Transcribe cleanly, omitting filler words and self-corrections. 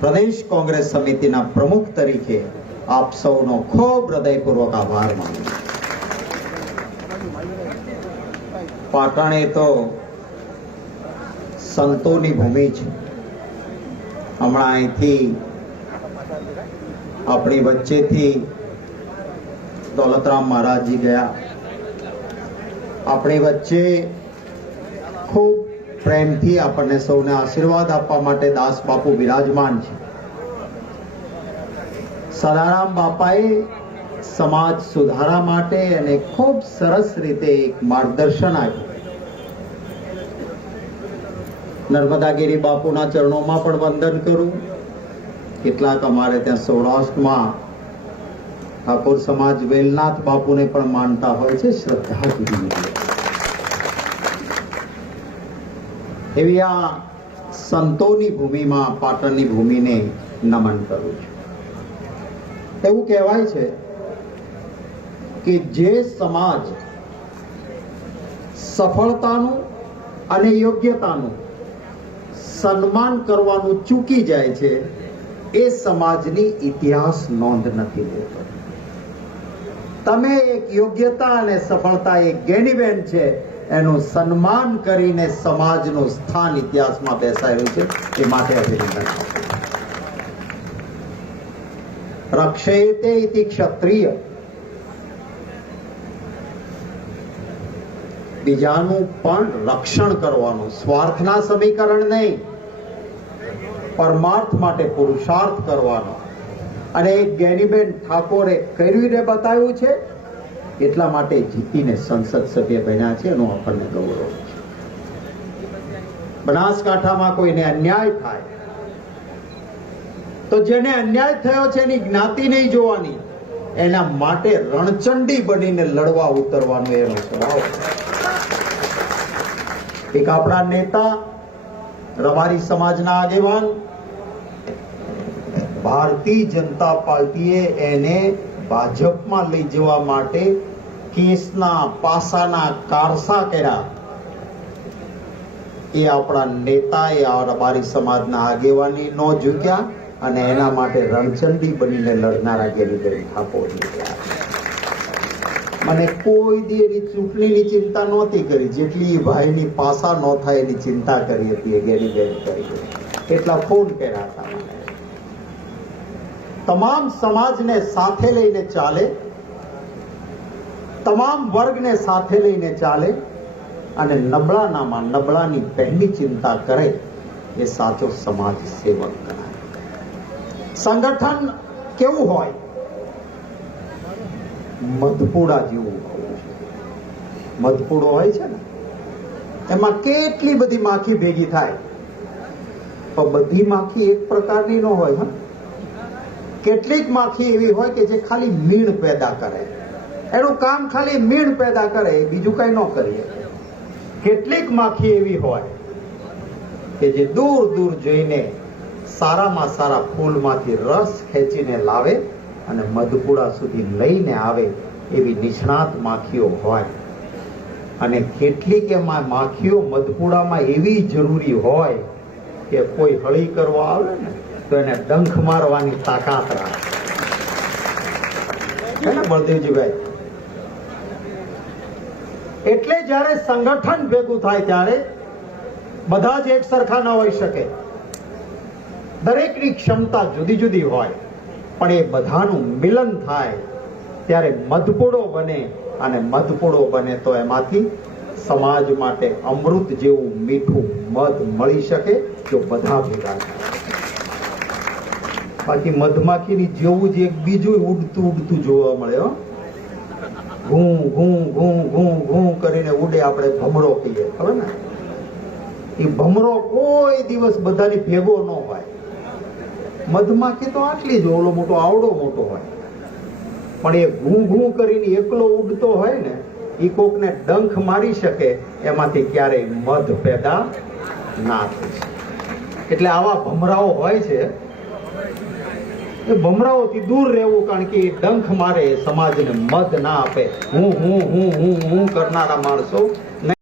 પ્રદેશ કોંગ્રેસ સમિતિના પ્રમુખ તરીકે આપ સૌનો ખૂબ હૃદયપૂર્વક આભાર માનું છું. પાટણ એ તો સંતોની ભૂમિ છે. હમણાં અહીંથી આપણી વચ્ચેથી દોલતરામ મહારાજજી ગયા. આપણી વચ્ચે ખૂબ પ્રેમથી આપણને સૌને આશીર્વાદ આપવા માટે દાસ બાપુ બિરાજમાન છે. સદારામ બાપાએ સમાજ સુધારા માટે અને ખૂબ સરસ રીતે એક માર્ગદર્શન આપ્યું. નર્મદાગીરી બાપુના ચરણોમાં પણ વંદન કરું. કેટલાક અમારે ત્યાં સૌરાષ્ટ્રમાં ઠાકોર સમાજ વેલનાથ બાપુને પણ માનતા હોય છે. શ્રદ્ધા સુધી એવી આ સંતોની ભૂમિમાં પાટણની ભૂમિને નમન કરું છું. એવું કહેવાય છે કે જે સમાજ સફળતાનું અને યોગ્યતાનું સન્માન કરવાનું ચૂકી જાય છે એ સમાજની ઇતિહાસ નોંધ નથી લેતો. તમે એક યોગ્યતા અને સફળતા એક જ્ઞાનીબેન છે એનું સન્માન કરીને સમાજનું સ્થાન ઇતિહાસમાં બેસાડ્યું છે. એ માટે અભિનંદન. રક્ષેતે ઇતિ ક્ષત્રિય, બીજાનું પણ રક્ષણ કરવાનું, સ્વાર્થના સમીકરણ નહીં, પરમાર્થ માટે પુરુષાર્થ કરવાનો. અને એક જ્ઞાનીબેન ઠાકોરે કરીને બતાવ્યું છે. એટલા માટે જીતીને સંસદ સભ્ય બન્યા છે. એનું આપણને ગૌરવ છે. બનાસકાંઠામાં કોઈને અન્યાય થાય તો જેને અન્યાય થયો છે એની જ્ઞાતિ નહીં જોવાની, એના માટે રણચંડી બનીને લડવા ઉતરવાનો એનો સ્વભાવ. એક આપણા નેતા રબારી સમાજના આગેવાન, ભારતીય જનતા પાર્ટીએ એને ભાજપમાં લઈ જવા માટે કેસના પાસાના કારસા કર્યા. એ આપણા નેતા એ રબારી સમાજના આગેવાની ન ઝૂક્યા અને એના માટે રણચંડી બનીને લડનારા ગેરીબેન ઠાકોર નીકળ્યા. મને કોઈ દી એની ચૂંટણીની ચિંતા નહોતી કરી જેટલી ભાઈની પાસા ન થાય એની ચિંતા કરી હતી એ ગેરીબેન કરી. એટલા ફોન કર્યા હતા મને. તમામ સમાજને સાથે લઈને ચાલે, તમામ વર્ગને સાથે લઈને ચાલે અને નબળાનામાં નબળાની પહેલી ચિંતા કરે એ સાચો સમાજ સેવક ગણાય. સંગઠન કેવું હોય? મધપુડા જેવું હોય. મધપુડો હોય છે ને, એમાં કેટલી બધી માખી ભેગી થાય, પણ બધી માખી એક પ્રકારની ન હોય. કેટલીક માખી એવી હોય કે જે ખાલી મીણ પેદા કરે. એનું કામ ખાલી મીણ પેદા કરે, બીજું કઈ ન કરીએ. કેટલીક માખી એવી હોય કે જે દૂર દૂર જઈને સારામાં સારા ફૂલમાંથી રસ ખેંચીને લાવે અને મધપુડા સુધી લઈને આવે. એવી નિષ્ણાત માખીઓ હોય. અને કેટલીક એમાં માખીઓ મધપુડામાં એવી જરૂરી હોય કે કોઈ હળી કરવા આવે ને તો એને ડંખ મારવાની તાકાત રાખે. હે ને બળદેવજીભાઈ? એટલે જ્યારે સંગઠન ભેગું થાય ત્યારે બધા જ એક સરખા ન હોઈ શકે. દરેકની ક્ષમતા જુદી જુદી હોય, પણ એ બધાનું મિલન થાય ત્યારે મધપુડો બને. અને મધપુડો બને તો એમાંથી સમાજ માટે અમૃત જેવું મીઠું મધ મળી શકે જો બધા ભેગા થાય. બાકી મધમાખીની જેવું જ એક બીજું ઉડતું ઉડતું જોવા મળે. ઘૂં ઘૂં ઘૂં ઘૂં ઘૂં કરીને ઉડે. આપણે ભમરો કહીએ, ખબર ને? એ ભમરો કોઈ દિવસ બધાની ભેગો ન હોય. મધમાખી તો આટલી જ, ઓલો મોટો આવડો મોટો હોય, પણ એ ઘૂં ઘૂં કરીને એકલો ઉડતો હોય ને, એ કોકને ડંખ મારી શકે, એમાંથી ક્યારેય મધ પેદા ના થઈ શકે. એટલે આવા ભમરાઓ હોય છે. એ ભમરાઓથી દૂર રહેવું, કારણ કે એ ડંખ મારે, સમાજને મધ ના આપે. હું કરનારા માણસો